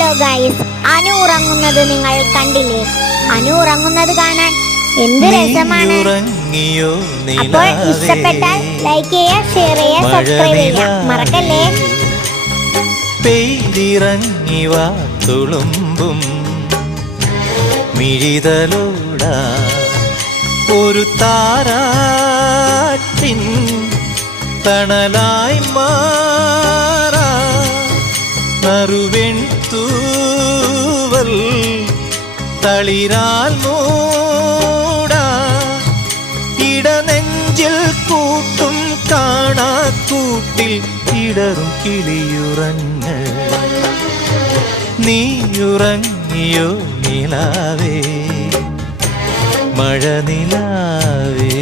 Hello guys, Anu ഉറങ്ങുന്നത് നിങ്ങൾ കണ്ടില്ലേ? അനു ഉറങ്ങുന്നത് കാണാൻ എന്ത് രസമാണ്. അപ്പോൾ ഇഷ്ടപ്പെട്ടാൽ ലൈക്ക് ചെയ്യുക, ഷെയർ ചെയ്യുക, സബ്സ്ക്രൈബ് ചെയ്യുക മറക്കല്ലേ. പെയ്തിറങ്ങി വാ തുളുമ്പും മിഴിതലോട ഒരു താരാട്ടിൻ തണലായി മാറാ നറുവെൺ തൂവൽ തളിരാൽ മൂടാ ഇടനെഞ്ചിൽ കൂട്ടും കാണാ കൂട്ടിൽ ഇടറും കിളിയുറങ്ങ് നീയുറങ്ങിയോ നിലാവേ മഴ നിലാവേ.